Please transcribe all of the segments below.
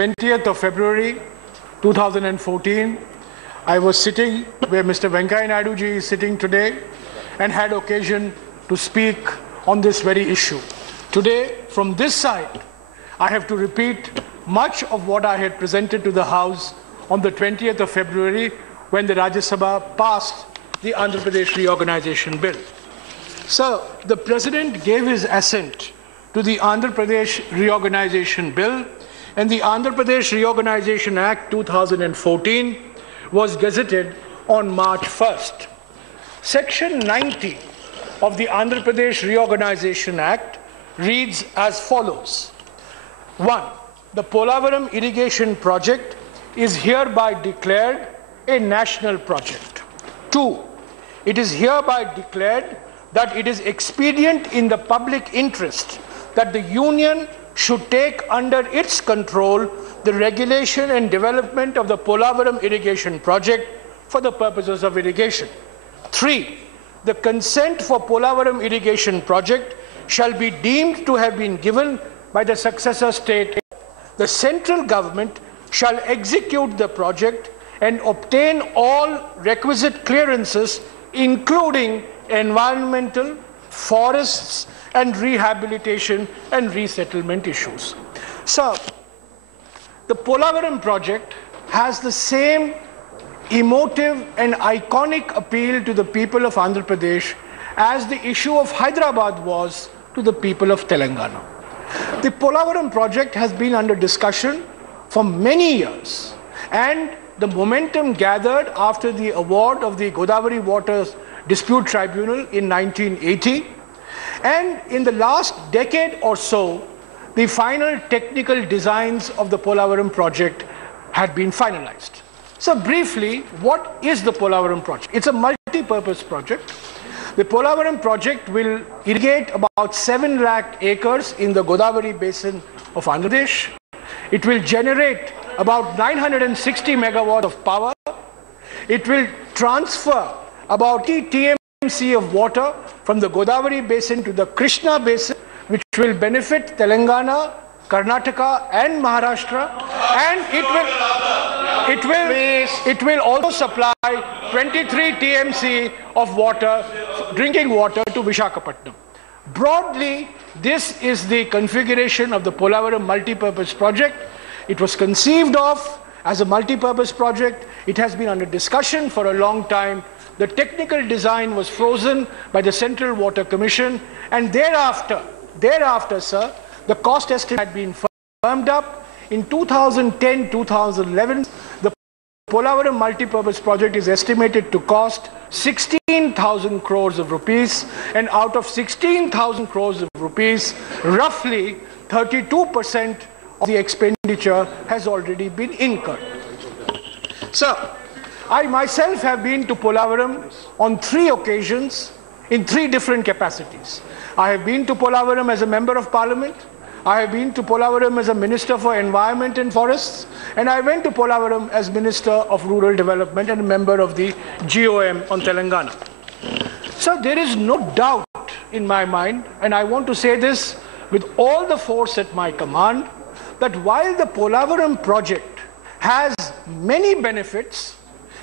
20th of February 2014, I was sitting where Mr. Venkaiah Naidu ji is sitting today and had occasion to speak on this very issue. Today, from this side, I have to repeat much of what I had presented to the House on the 20th of February when the Rajya Sabha passed the Andhra Pradesh Reorganization Bill. So, the President gave his assent to the Andhra Pradesh Reorganization Bill, and the Andhra Pradesh Reorganization Act 2014 was gazetted on March 1st. Section 90 of the Andhra Pradesh Reorganization Act reads as follows. 1. The Polavaram Irrigation Project is hereby declared a national project. 2. It is hereby declared that it is expedient in the public interest that the Union should take under its control the regulation and development of the Polavaram Irrigation Project for the purposes of irrigation. 3. The consent for Polavaram Irrigation Project shall be deemed to have been given by the successor state. The central government shall execute the project and obtain all requisite clearances, including environmental, forests, and rehabilitation and resettlement issues. So, the Polavaram project has the same emotive and iconic appeal to the people of Andhra Pradesh as the issue of Hyderabad was to the people of Telangana. The Polavaram project has been under discussion for many years, and the momentum gathered after the award of the Godavari Waters Dispute Tribunal in 1980. And in the last decade or so, the final technical designs of the Polavaram project had been finalized. So briefly, what is the Polavaram project? It's a multi-purpose project. The Polavaram project will irrigate about 7 lakh acres in the Godavari basin of Andhra Pradesh. It will generate about 960 megawatts of power. It will transfer about 80 TMC of water from the Godavari basin to the Krishna basin, which will benefit Telangana, Karnataka and Maharashtra, and it will also supply 23 TMC of water, drinking water, to Visakhapatnam. Broadly, this is the configuration of the Polavaram multi-purpose project. It was conceived of as a multi-purpose project. It has been under discussion for a long time. The technical design was frozen by the Central Water Commission, and thereafter, sir, the cost estimate had been firmed up. In 2010-2011, the Polavaram multi-purpose project is estimated to cost 16,000 crores of rupees, and out of 16,000 crores of rupees, roughly 32% of the expenditure has already been incurred. So, I myself have been to Polavaram on 3 occasions in 3 different capacities. I have been to Polavaram as a member of parliament, I have been to Polavaram as a Minister for Environment and Forests, and I went to Polavaram as Minister of Rural Development and a member of the GOM on Telangana. So there is no doubt in my mind, and I want to say this with all the force at my command, that while the Polavaram project has many benefits,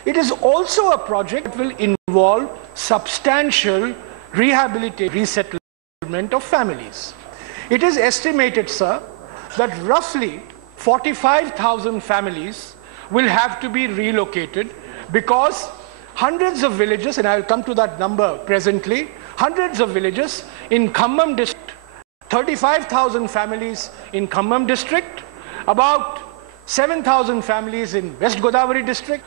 it is also a project that will involve substantial rehabilitation, resettlement of families. It is estimated, sir, that roughly 45,000 families will have to be relocated because hundreds of villages, and I will come to that number presently, hundreds of villages in Khammam district, 35,000 families in Khammam district, about 7,000 families in West Godavari district,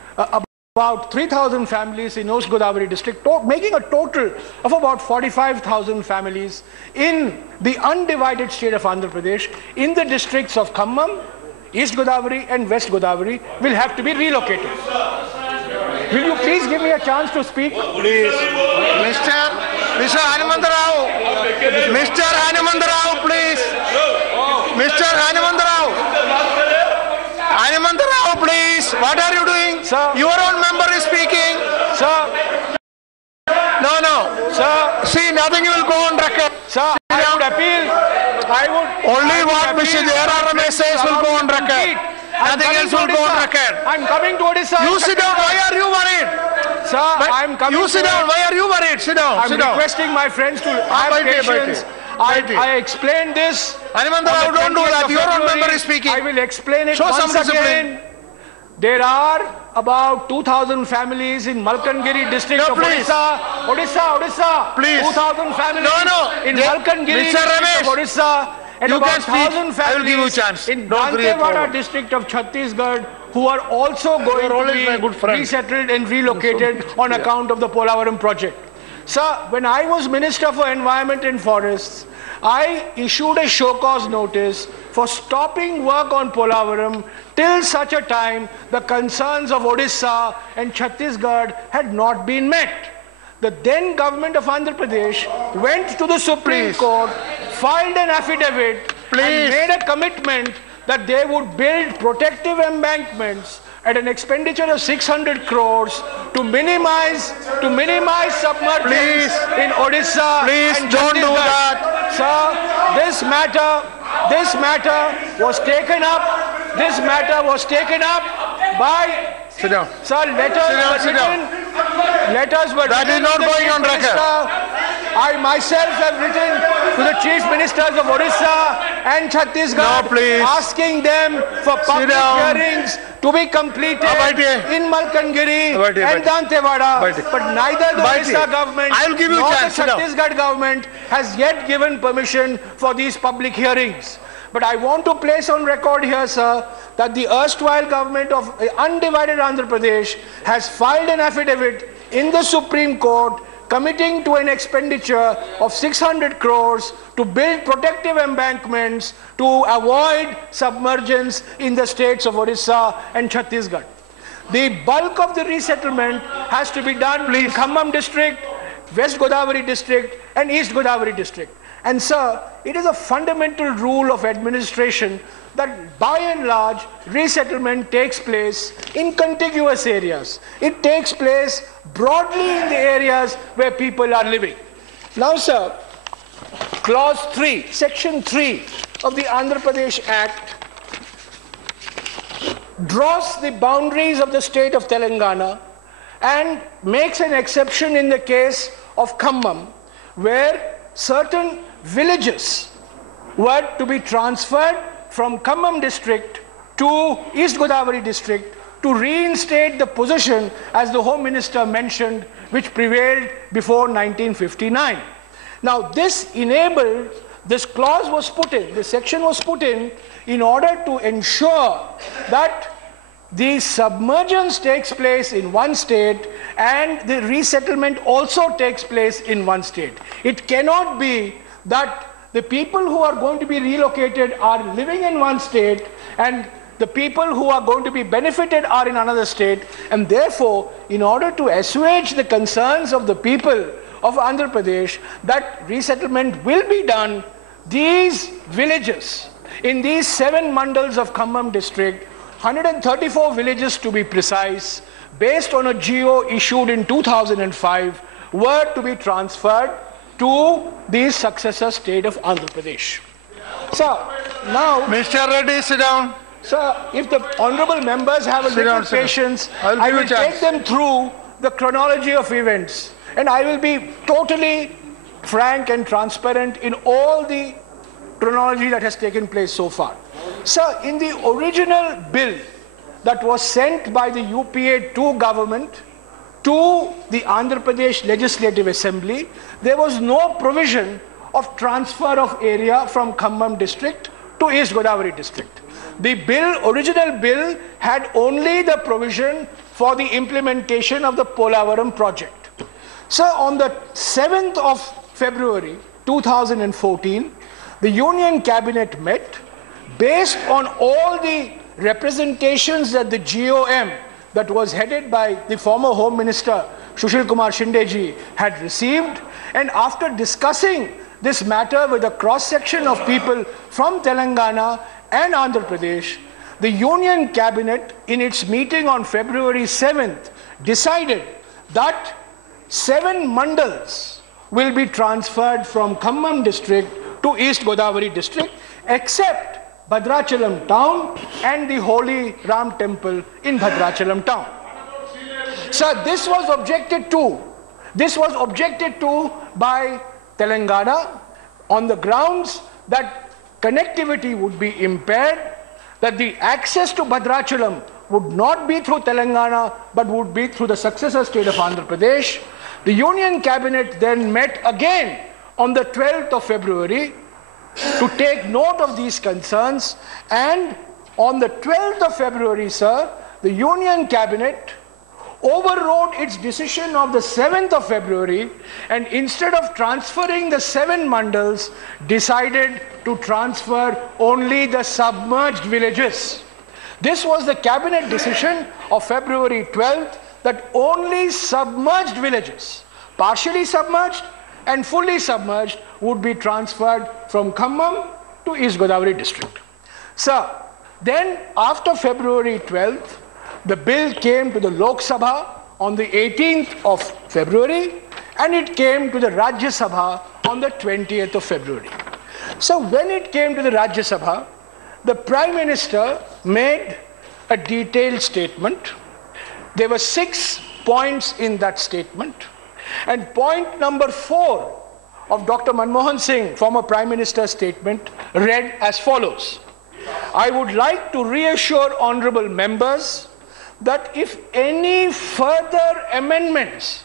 about 3,000 families in East Godavari district, making a total of about 45,000 families in the undivided state of Andhra Pradesh, in the districts of Khammam, East Godavari and West Godavari, will have to be relocated. Will you please give me a chance to speak? Please. Mr. Hanumantarao. Mr. Hanumantarao, please. Mr. Hanumantarao. Hanumantarao, please. What are you doing? Sir. Your own member is speaking. Sir. No. Sir. See, nothing will go on record. Sir, I would appeal. Only what Mr. Jayaraj Ramesh says will go on record. Nothing else will go on record. I'm coming to Odisha. You sit down. Why are you worried? Sir, I'm coming. You sit down. Why are you worried? Sit down. I'm Sit down. requesting my friends to have patience. I explained this. Animandar Rao, don't do that. Your own member is speaking. I will explain it Show some once discipline. again. There are about 2,000 families in Malkangiri district No, of please. Odisha. Please. 2,000 families No. in Malkangiri Mr. district Ramesh, of Odisha. And you about can speak. 1,000 I will give you a families chance. in Don't create Dantewada problem. district of Chhattisgarh who are also going to always my good be friend. resettled and relocated on account of the Polavaram project. Sir, when I was Minister for Environment and Forests, I issued a show cause notice for stopping work on Polavaram till such a time the concerns of Odisha and Chhattisgarh had not been met. The then government of Andhra Pradesh went to the Supreme Court, filed an affidavit, and made a commitment that they would build protective embankments at an expenditure of 600 crores to minimize submergence in Odisha and don't do Chhattisgarh. that. Sir, this matter was taken up by. Sit down. Sir, letters were That is written not to the going Chief on record. Minister. I myself have written to the Chief Ministers of Odisha and Chhattisgarh No, please. asking them for public down. hearings to be completed Abaite. in Malkangiri Abaite, and abaite. Dantewada. Abaite. But neither the Abaite. Odisha government I will give you a nor the chance. Sit down. Chhattisgarh government has yet given permission for these public hearings. But I want to place on record here, sir, that the erstwhile government of undivided Andhra Pradesh has filed an affidavit in the Supreme Court committing to an expenditure of 600 crores to build protective embankments to avoid submergence in the states of Odisha and Chhattisgarh. The bulk of the resettlement has to be done in Khammam district, West Godavari district, and East Godavari district. And sir, it is a fundamental rule of administration that by and large resettlement takes place in contiguous areas. It takes place broadly in the areas where people are living. Now sir, clause 3, section 3 of the Andhra Pradesh Act draws the boundaries of the state of Telangana and makes an exception in the case of Khammam, where certain villages were to be transferred from Khammam district to East Godavari district to reinstate the position, as the Home Minister mentioned, which prevailed before 1959. Now this enabled, this clause was put in, this section was put in order to ensure that the submergence takes place in one state and the resettlement also takes place in one state. It cannot be that the people who are going to be relocated are living in one state and the people who are going to be benefited are in another state, and therefore, in order to assuage the concerns of the people of Andhra Pradesh that resettlement will be done, these villages in these 7 mandals of Khammam district, 134 villages to be precise, based on a GO issued in 2005, were to be transferred to the successor state of Andhra Pradesh. So, now, Mr. Reddy, sit down. sir, if the honorable members have a little patience, I will take them through the chronology of events. And I will be totally frank and transparent in all the chronology that has taken place so far. Sir, in the original bill that was sent by the UPA 2 government to the Andhra Pradesh Legislative Assembly, there was no provision of transfer of area from Khammam district to East Godavari district. The original bill had only the provision for the implementation of the Polavaram project. So on the 7th of February 2014, the Union Cabinet met based on all the representations that the GOM that was headed by the former Home Minister Sushil Kumar Shinde ji had received, and after discussing this matter with a cross-section of people from Telangana and Andhra Pradesh, the Union Cabinet in its meeting on February 7th decided that 7 mandals will be transferred from Khammam district to East Godavari district, except Bhadrachalam town and the holy Ram temple in Bhadrachalam town. Sir, this was objected to. This was objected to by Telangana on the grounds that connectivity would be impaired, that the access to Bhadrachalam would not be through Telangana but would be through the successor state of Andhra Pradesh. The Union Cabinet then met again on the 12th of February to take note of these concerns, and on the 12th of February, sir, the Union Cabinet overrode its decision of the 7th of February, and instead of transferring the 7 mandals, decided to transfer only the submerged villages. This was the cabinet decision of February 12th, that only submerged villages, partially submerged and fully submerged, would be transferred from Khammam to East Godavari district. Sir, then after February 12th, the bill came to the Lok Sabha on the 18th of February, and it came to the Rajya Sabha on the 20th of February. So when it came to the Rajya Sabha, the Prime Minister made a detailed statement. There were 6 points in that statement, and point number 4 of Dr. Manmohan Singh, former Prime Minister's statement, read as follows: I would like to reassure honorable members that if any further amendments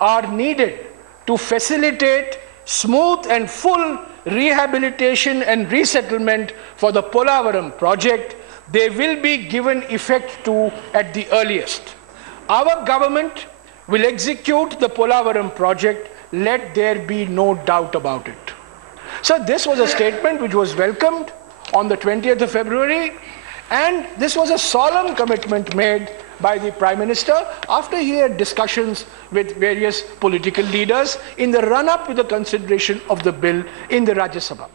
are needed to facilitate smooth and full rehabilitation and resettlement for the Polavaram project, they will be given effect to at the earliest. Our government will execute the Polavaram project, let there be no doubt about it. So this was a statement which was welcomed on the 20th of February, and this was a solemn commitment made by the Prime Minister after he had discussions with various political leaders in the run-up to the consideration of the bill in the Rajya Sabha.